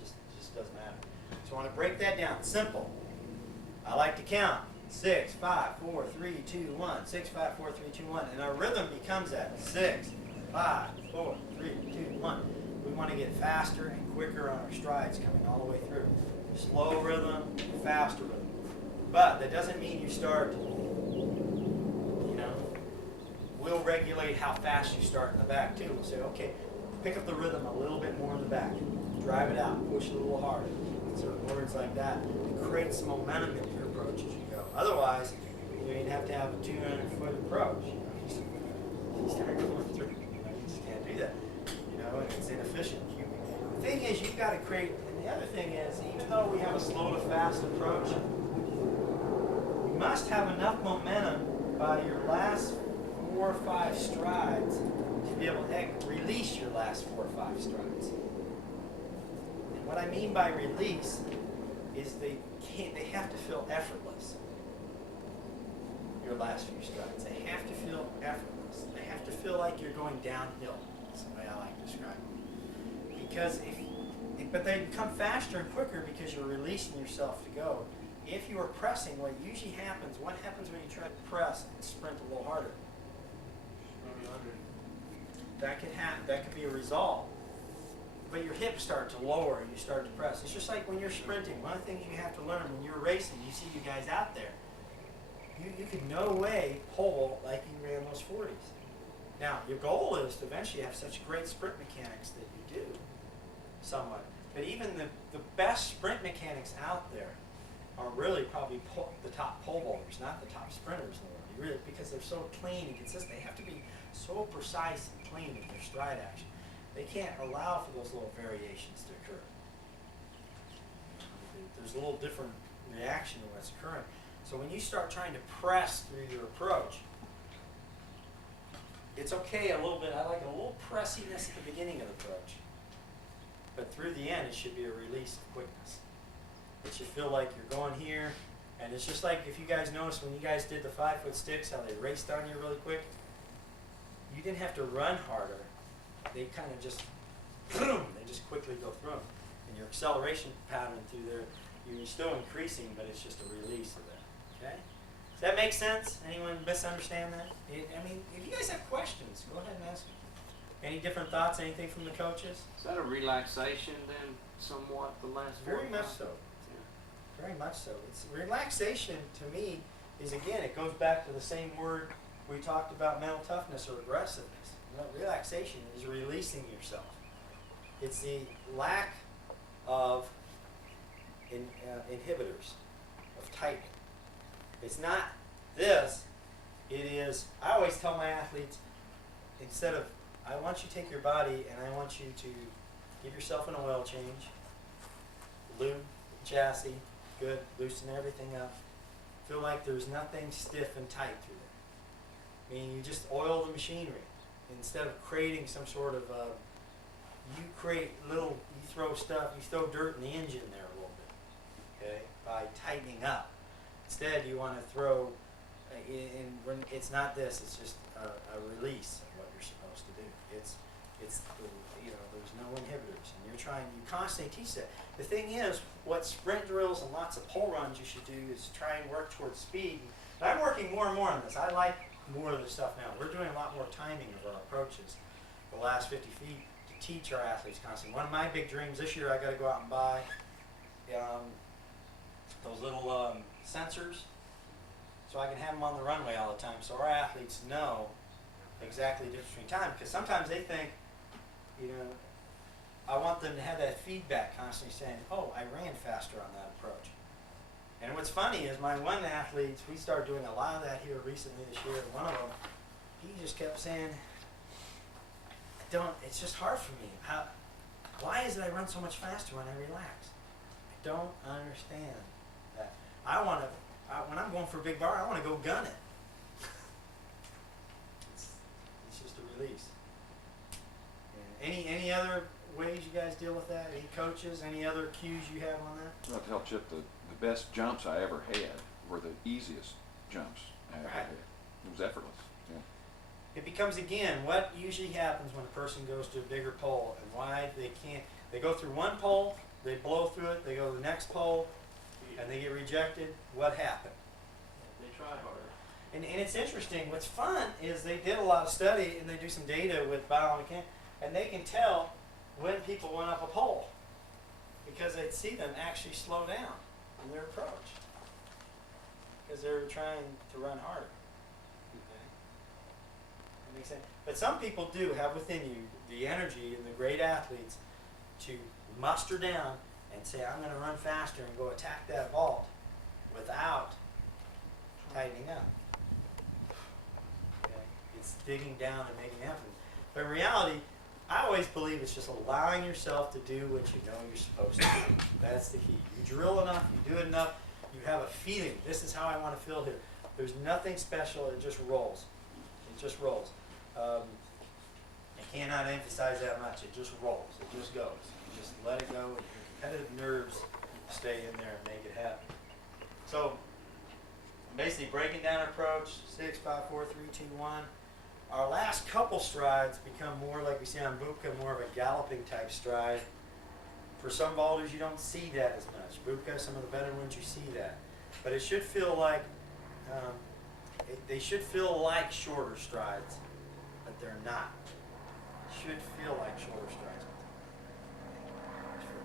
just doesn't matter. So I want to break that down. Simple. I like to count. 6, 5, 4, 3, 2, 1. 6, 5, 4, 3, 2, 1. And our rhythm becomes that. 6, 5, 4, 3, 2, 1. We want to get faster and quicker on our strides coming all the way through. Slow rhythm, faster rhythm. But that doesn't mean you start, we'll regulate how fast you start in the back too. We'll say, okay, pick up the rhythm a little bit more in the back. Drive it out, push it a little harder. Certain words like that create some momentum in your approach as you go. Otherwise, you'd have to have a 200-foot approach. You just can't do that. And it's inefficient. The thing is, you've got to create, and the other thing is, even though we have a slow to fast approach, you must have enough momentum by your last 4 or 5 strides to be able to release your last 4 or 5 strides. And what I mean by release is they have to feel effortless. Your last few strides, they have to feel effortless. They have to feel like you're going downhill. That's the way I like to describe it. Because but they become faster and quicker because you're releasing yourself to go. If you are pressing, what usually happens, what happens when you try to press and sprint a little harder? That could be a result. But your hips start to lower and you start to press. It's just like when you're sprinting. One of the things you have to learn when you're racing, you see you guys out there, you can no way pole like you ran those 40s. Now, your goal is to eventually have such great sprint mechanics that you do, somewhat. But even the best sprint mechanics out there are really probably the top pole vaulters, not the top sprinters in the world, really, because they're so clean and consistent. They have to be so precise and clean with their stride action. They can't allow for those little variations to occur. There's a little different reaction to what's occurring. So when you start trying to press through your approach, it's okay a little bit. I like a little pressiness at the beginning of the approach. But through the end, it should be a release of quickness. It should feel like you're going here. And it's just like if you guys noticed when you guys did the 5-foot sticks, how they raced on you really quick. You didn't have to run harder. They kind of just, boom, they just quickly go through them. And your acceleration pattern through there, you're still increasing, but it's just a release of that. Okay? Does that make sense? Anyone misunderstand that? I mean, if you guys have questions, go ahead and ask them. Any different thoughts, anything from the coaches? Is that a relaxation then, somewhat, the last Very 4 much so. Very much so. It's relaxation to me is, again, it goes back to the same word we talked about, mental toughness or aggressiveness. Relaxation is releasing yourself. It's the lack of inhibitors, of tightening. It's not this. It is, I always tell my athletes, instead of, I want you to take your body and I want you to give yourself an oil change, lube the chassis, good, loosen everything up. Feel like there's nothing stiff and tight through I mean, you just oil the machinery instead of creating some sort of. You create you throw stuff, you throw dirt in the engine there a little bit, okay, by tightening up. Instead, you want to throw, when it's not this, it's just a release of what you're supposed to do. It's there's no inhibitors, and you constantly teach that. The thing is, what sprint drills and lots of pole runs you should do is try and work towards speed. But I'm working more and more on this. I like more of this stuff now. We're doing a lot more timing of our approaches the last 50 feet to teach our athletes constantly. One of my big dreams this year, I got to go out and buy those little sensors so I can have them on the runway all the time so our athletes know exactly the difference between time. Because sometimes they think, I want them to have that feedback constantly saying, oh, I ran faster on that approach. And what's funny is my one athlete, we started doing a lot of that here recently this year, and one of them, he just kept saying, it's just hard for me. Why is it I run so much faster when I relax? I don't understand that. When I'm going for a big bar, I want to go gun it. It's just a release. Yeah. Any other ways you guys deal with that? Any coaches? Any other cues you have on that? Well, to tell Chip, the best jumps I ever had were the easiest jumps I ever had. It was effortless. Yeah. It becomes, again, what usually happens when a person goes to a bigger pole and why they can't. They go through one pole, they blow through it, they go to the next pole, and they get rejected. What happened? They try harder. And it's interesting. What's fun is they did a lot of study and they do some data with biomechanics, and they can tell when people went up a pole because they'd see them actually slow down in their approach because they were trying to run harder. Okay. That makes sense. But some people do have within you the energy and the great athletes to muster down and say, I'm going to run faster and go attack that vault without tightening up. Okay? It's digging down and making it happen. But in reality, I always believe it's just allowing yourself to do what you know you're supposed to do. That's the key. You drill enough, you do it enough, you have a feeling. This is how I want to feel here. There's nothing special. It just rolls. It just rolls. I cannot emphasize that much. It just rolls. It just goes. You just let it go, and your competitive nerves stay in there and make it happen. So, basically, breaking down our approach: 6, 5, 4, 3, 2, 1. Our last couple strides become more like we see on Bubka, more of a galloping type stride. For some boulders, you don't see that as much. Bubka, some of the better ones, you see that. But it should feel like, they should feel like shorter strides, but they're not. It should feel like shorter strides.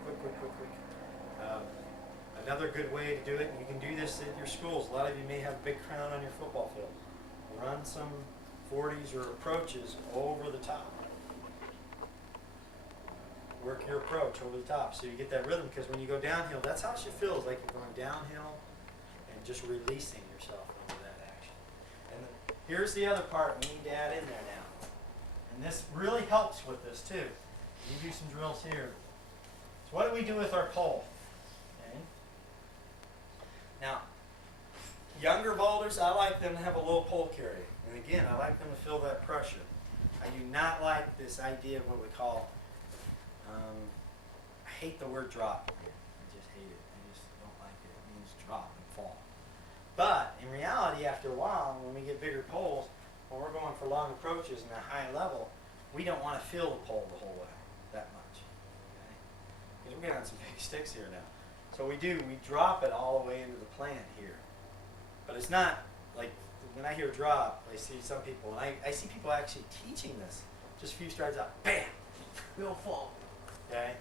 Quick. Another good way to do it, and you can do this at your schools. A lot of you may have a big crown on your football field. Run some 40s or approaches over the top. Work your approach over the top so you get that rhythm, because when you go downhill, that's how it should feel. It's like you're going downhill and just releasing yourself into that action. And here's the other part we need to add in there now. And this really helps with this too. You do some drills here. So what do we do with our pole? Okay. Now, younger boulders, I like them to have a low pole carry. And again, I like them to feel that pressure. I do not like this idea of what we call, I hate the word drop. I just hate it. I just don't like it. It means drop and fall. But in reality, after a while, when we get bigger poles, when we're going for long approaches and a high level, we don't want to feel the pole the whole way that much. Okay? Because we're getting on some big sticks here now. So we drop it all the way into the plant here. But it's not like, when I hear drop, I see some people, and I see people actually teaching this. Just a few strides out, bam! We'll fall. Okay?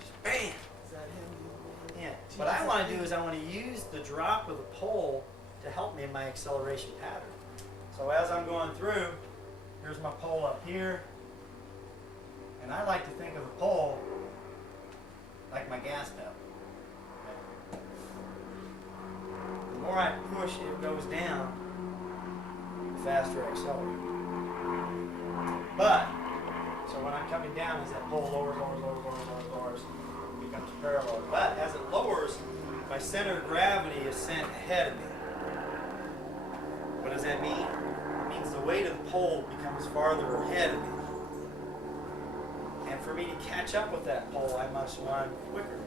Just bam! Is that him? Yeah. What I want to do is I want to use the drop of the pole to help me in my acceleration pattern. So as I'm going through, here's my pole up here. And I like to think of the pole like my gas pedal. The more I push, it goes down, the faster I accelerate. But, so when I'm coming down, as that pole lowers, it becomes parallel. But as it lowers, my center of gravity is sent ahead of me. What does that mean? It means the weight of the pole becomes farther ahead of me. And for me to catch up with that pole, I must run quicker.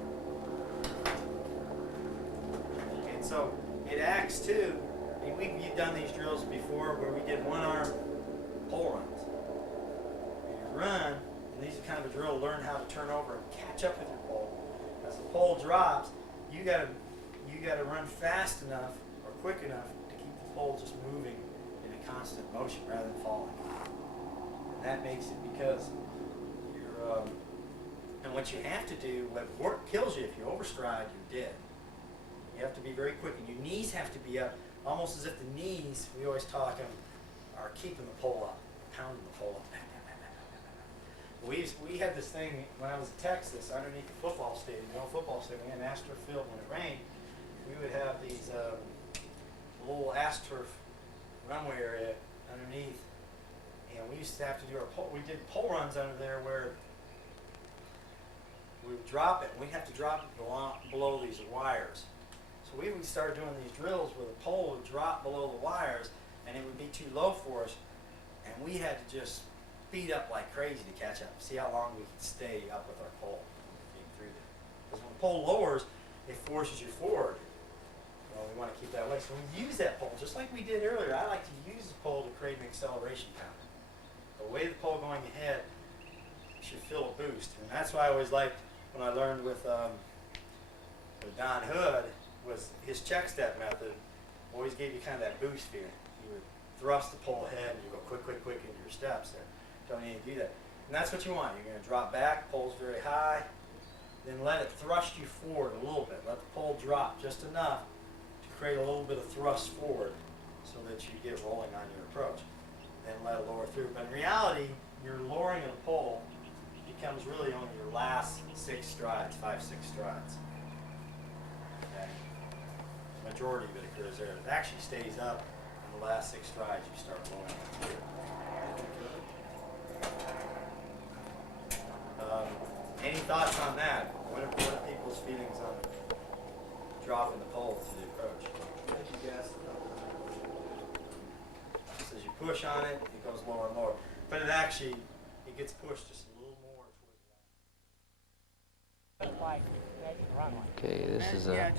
And so it acts too. I mean, you've done these drills before where we did one-arm pole runs. You run, and these are kind of a drill to learn how to turn over and catch up with your pole. As the pole drops, you gotta run fast enough or quick enough to keep the pole just moving in a constant motion rather than falling. And that makes it because you're, and what you have to do, what work kills you if you overstride, you're dead. You have to be very quick, and your knees have to be up, almost as if the knees, we always talk, are keeping the pole up, pounding the pole up. We had this thing when I was in Texas, underneath the football stadium, the old football stadium, in Astor Field when it rained. We would have these little AstroTurf runway area underneath, and we used to have to do we did pole runs under there where we would drop it, and we'd have to drop it below these wires. So we would start doing these drills where the pole would drop below the wires, and it would be too low for us, and we had to just speed up like crazy to catch up, see how long we could stay up with our pole. Because when the pole lowers, it forces you forward. Well, we want to keep that way. So we use that pole, just like we did earlier. I like to use the pole to create an acceleration pattern. The way the pole going ahead should feel a boost. And that's why I always liked, when I learned with Don Hood, was his check step method always gave you kind of that boost feeling. You would thrust the pole ahead and you go quick, quick, quick into your steps there. Don't need to do that. And that's what you want. You're going to drop back, pole's very high, then let it thrust you forward a little bit. Let the pole drop just enough to create a little bit of thrust forward so that you get rolling on your approach. And let it lower through. But in reality, your lowering of the pole becomes really on your last 6 strides, 5, 6 strides. Okay? The majority of it occurs there. It actually stays up on the last 6 strides you start rolling through. Any thoughts on that? What are people's feelings on dropping the pole to the approach? So as you push on it, it goes lower and lower. But it gets pushed just a little more towards the Okay, this is a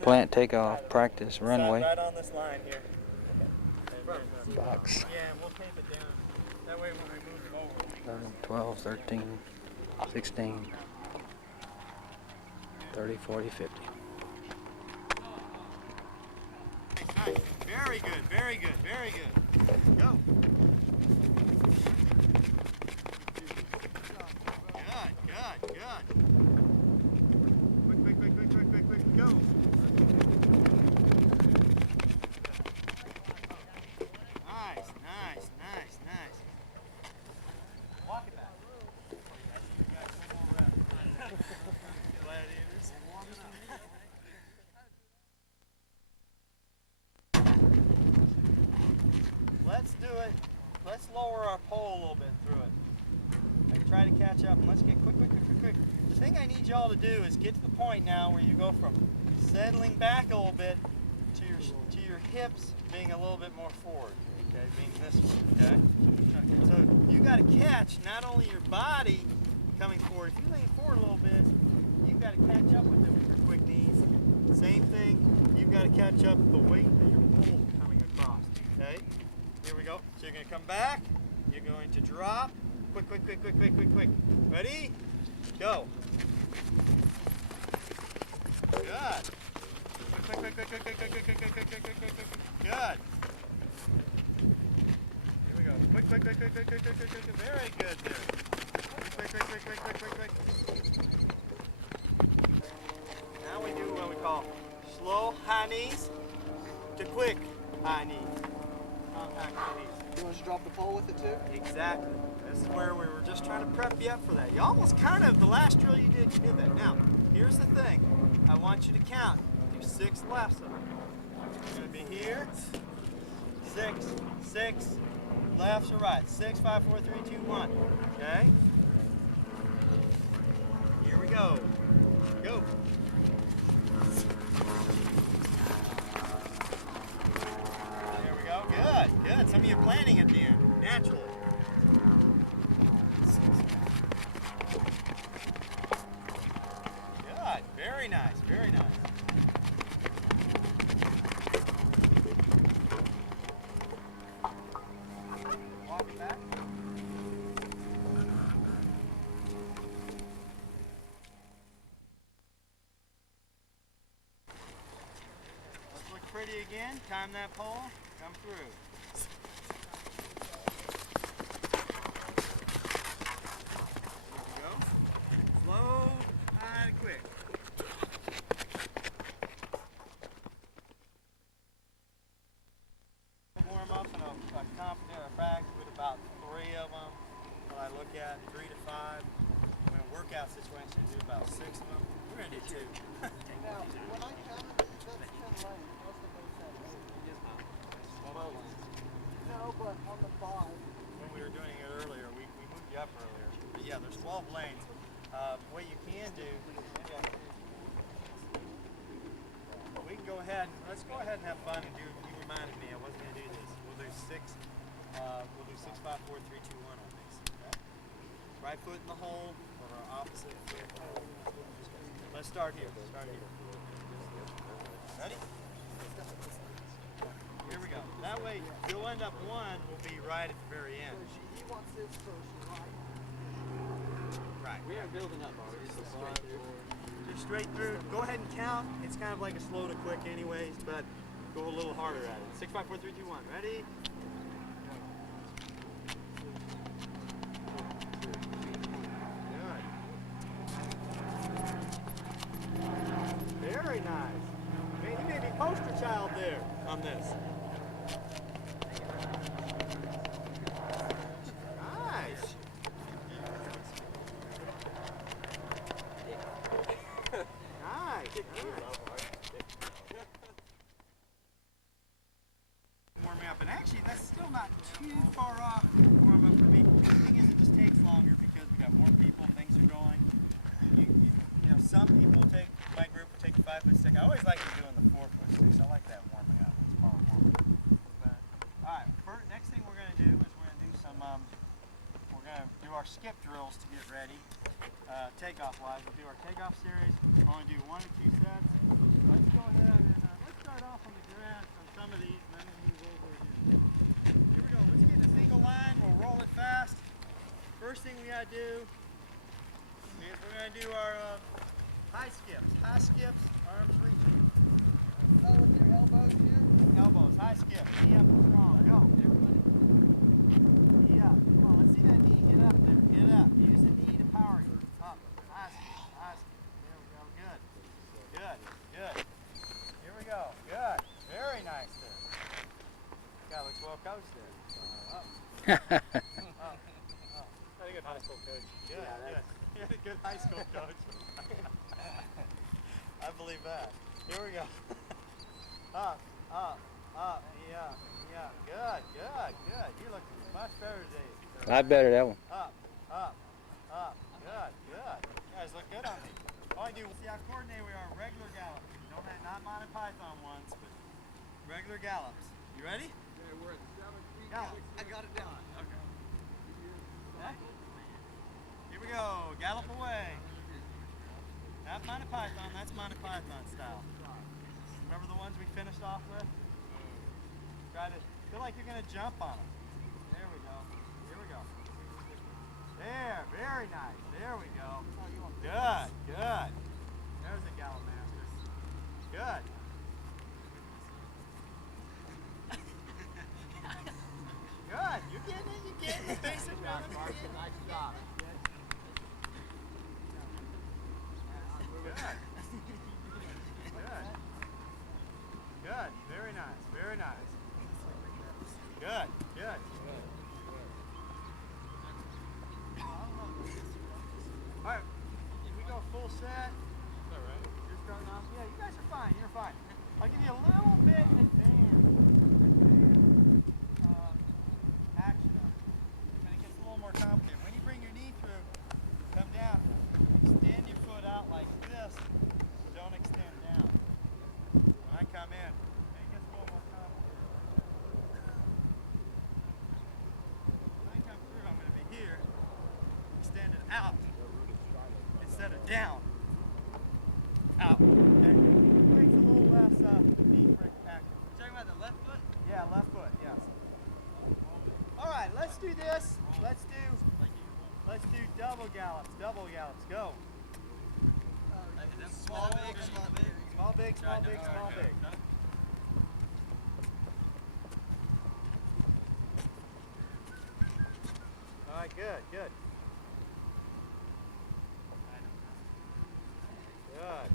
plant takeoff practice runway. Right on this line here. Box Yeah, we'll tape it down. That way when we move them over. 11, 12, 13, 16, 30, 40, 50. Nice. Very good, very good, very good. Go. Good. Quick. Go. Nice. Let's do it. Let's lower our pole a little bit through it. And try to catch up. Let's get quick. The thing I need y'all to do is get to the point now where you go from settling back a little bit to your hips being a little bit more forward. Okay, being this way. Okay. So you got to catch not only your body coming forward. If you lean forward a little bit, you've got to catch up with them with your quick knees. Same thing. You've got to catch up the weight of your pole coming across. Okay. Here we go. So you're going to come back. You're going to drop. Quick. Ready? Go. Good. Quick. Good. Here we go. Quick. Very good there. Quick. Now we do what we call slow high knees to quick high knees. Compact high knees. You want to drop the pole with it too? Exactly. This is where we were just trying to prep you up for that. You almost kind of, the last drill you did that. Now, here's the thing. I want you to count your 6 laps. It's going to be here. 6. Left or right. 6, 5, 4, 3, 2, 1. Okay? Here we go. Go. There we go. Good. Some of you planning ready again, time that pole, come through. Slow and quick. Warm up, and I'm confident or fact with about 3 of them. When I look at 3 to 5, in a workout situation, do about 6 of them. We're gonna do 2. When we were doing it earlier, we moved you up earlier. But yeah, there's 12 lanes. What you can do, we can go ahead. Let's go ahead and have fun and do. You reminded me, I was going to do this. We'll do 6. We'll do 6, 5, 4, 3, 2, 1 on this. Okay? Right foot in the hole, or our opposite foot in the hole. Let's start here. Ready? Here we go. That way, you'll end up 1 will be right at the very end. Right. We are building up, are we? Just straight through. Go ahead and count. It's kind of like a slow to quick anyways, but go a little harder at it. 6, 5, 4, 3, 2, 1. Ready? Good. Very nice. Man, you may be poster child there on this. Nice. Warm me up, and actually that's still not too far off. Warm up for me. The thing is, it just takes longer because we got more people. Things are going. You know, some people take my group will take 5 foot stick. I always like doing the 4 foot sticks. I like that warming up. It's called warming up. All right. Next thing we're gonna do is we're gonna do some. We're gonna do our skip drills to get ready. Takeoff wise, we'll do our takeoff series. We'll only do 1 or 2 sets. Let's go ahead and let's start off on the grass on some of these, and then we'll move over here. Here we go. Let's get in a single line. We'll roll it fast. First thing we gotta do is we're gonna do our high skips. High skips, arms reaching. Elbows, high skips. Knee up and strong. Go. Knee up. Come on, let's see that knee get up there. Get up. Use the knee to power you. Up. High skips. High skips. There we go. Good. Good. Good. Here we go. Good. Very nice there. Guy looks well coached there. Up. Up. Up. Had a good high school coach. Good. Good. You had a good high school coach. I believe that. Here we go. Up. Up. Up. Yeah. Yeah. Good. Good. Good. You're looking much better today. I better that one. Up, up, up. Good, good. You guys look good on me. All I do, see how coordinated we are. Regular gallops. Don't have not Monty Python ones, but regular gallops. You ready? Yeah, we're at 7 feet. Gallop. I got it down. Okay. Yeah? Here we go. Gallop away. Not Monty Python. That's Monty Python style. Remember the ones we finished off with? Try to feel like you're going to jump on them. There we go. Here we go. There, very nice. There we go. Good, good. There's a gallop master. Good. Good. You're getting it. You're getting the basic rhythm. You're getting it. You're getting it. Good. Good. Good. Very nice. Very nice. Good. Good. All right, if we go full set, is that right? You're starting off. Yeah, you guys are fine. You're fine. I'll give you a little bit advanced action. But it gets a little more complicated. When you bring your knee through, come down, extend your foot out like this. Don't extend down. When I come in, it gets a little more complicated. When I come through, I'm going to be here, extended out. Instead of down. Out. Talking about the left foot? Yeah, left foot, yes. Alright, let's do this. Let's do double gallops. Double gallops. Go. Small, big, small, big. Small, big, small, big, small, big. good, good. Good.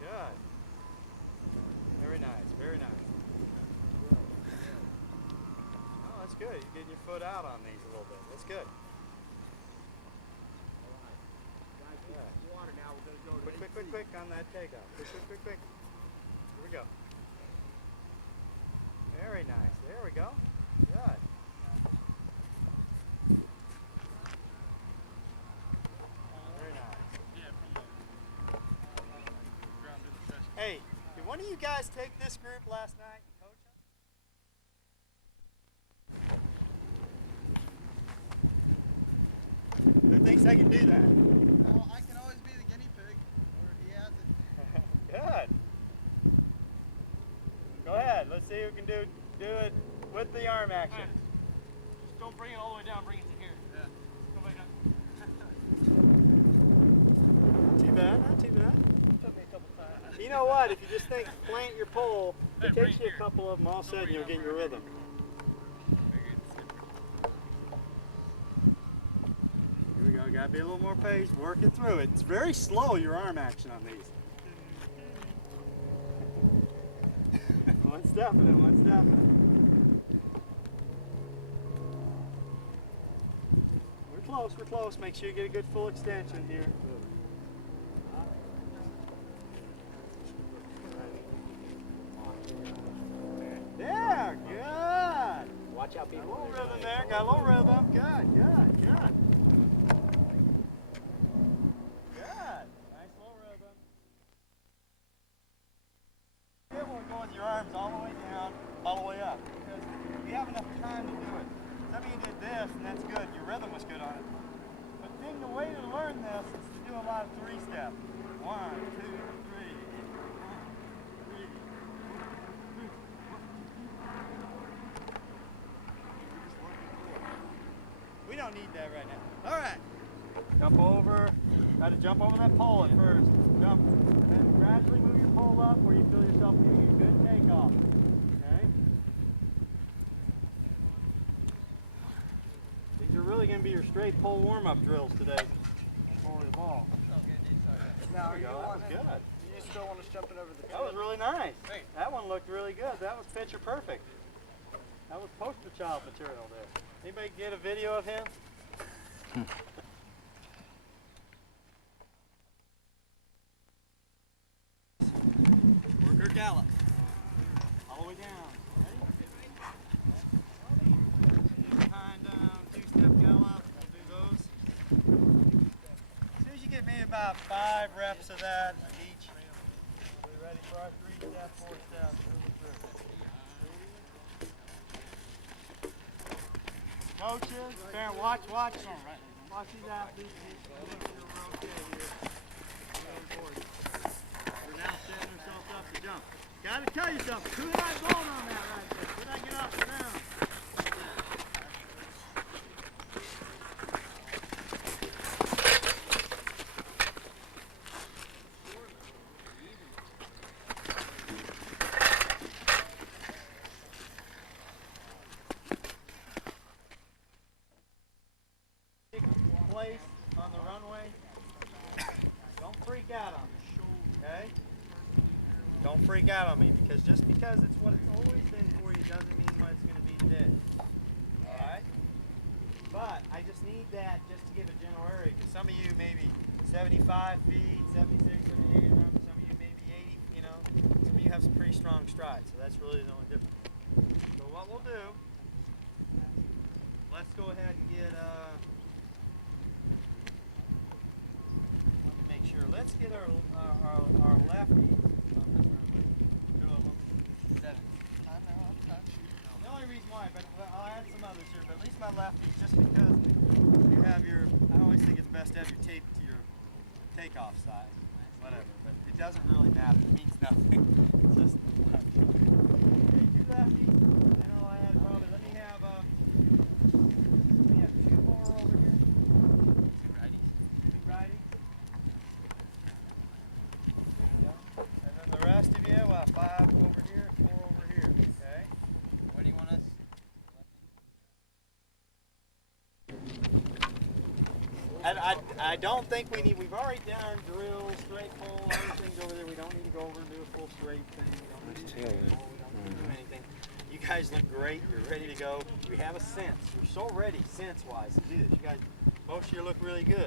Good. Very nice, very nice. Oh, that's good. You're getting your foot out on these a little bit. That's good. Good. Quick, quick, quick, quick on that takeoff. Quick, quick, quick, quick. Here we go. Very nice. There we go. Good. Very nice. Hey, did one of you guys take this group last night and coach them? Who thinks I can do that? Well, I can always be the guinea pig, or he has it. Good. Go ahead. Let's see who can do it with the arm action. Just don't bring it all the way down, bring it to here. Yeah. Go back up. Not too bad. Not too bad. Took me a couple times. You know what? If you just think plant your pole, it takes you a couple of them. All of a sudden, you'll get your rhythm. Here we go. Got to be a little more patient. Working through it. It's very slow, your arm action on these. One step at it. One step. We're close. We're close. Make sure you get a good full extension here. There, good. Watch out, people. Got a When little they're rhythm there, doing it. got a little rhythm. Good, good, good. Good. Nice little rhythm. Good one going with your arms all the way down, all the way up. Because we have enough time to do it. Some of you did this, and that's good. Your rhythm was good on it. But then the way to learn this is to do a lot of three-step. 1, 2, 3. We don't need that right now. All right. Jump over. How to jump over that pole at first. Jump. And then gradually move your pole up where you feel yourself getting a good takeoff. Okay? These are really going to be your straight pole warm-up drills today. Holy ball. Now, are you That was wanting? good. You still want us jumping over the That was pin? really nice. That one looked really good. That was picture perfect. That was poster child material there. Anybody get a video of him? Worker gallop. All the way down. Ready? Behind two-step gallop. I'll do those. As soon as you get maybe about 5 reps of that each, we're ready for our 3-step, 4-step. Coaches, Baron, watch. Watch these athletes. We're okay here. We're now setting ourselves up to jump. Gotta tell yourself, could I ball on that right there? Could I get off the ground? Place on the runway. Don't freak out on me, okay? Don't freak out on me because just because it's what it's always been for you doesn't mean what it's going to be today. Alright? But I just need that just to give a general area because some of you maybe 75 feet, 76 in the air, some of you maybe 80, you know. Some of you have some pretty strong strides, so that's really the only difference. So what we'll do, let's go ahead and get make sure. Let's get our lefty. The only reason why, but I'll add some others here, but at least my lefty, just because you have your, I always think it's best to have your tape to your takeoff side. Whatever. But it doesn't really matter. It means nothing. It's just, okay, you lefty, and I'll add probably, let me have 2 more over here. 2 righties. And then the rest of you, 5 over here, 4 over here, okay? What do you want us? I don't think we need. We've already done drills, straight pole, everything's over there. We don't need to go over and do a full straight. Nice tail there. Anything. You guys look great. You're ready to go. We have a sense. We're so ready, sense-wise, to do this. You guys, most of you look really good.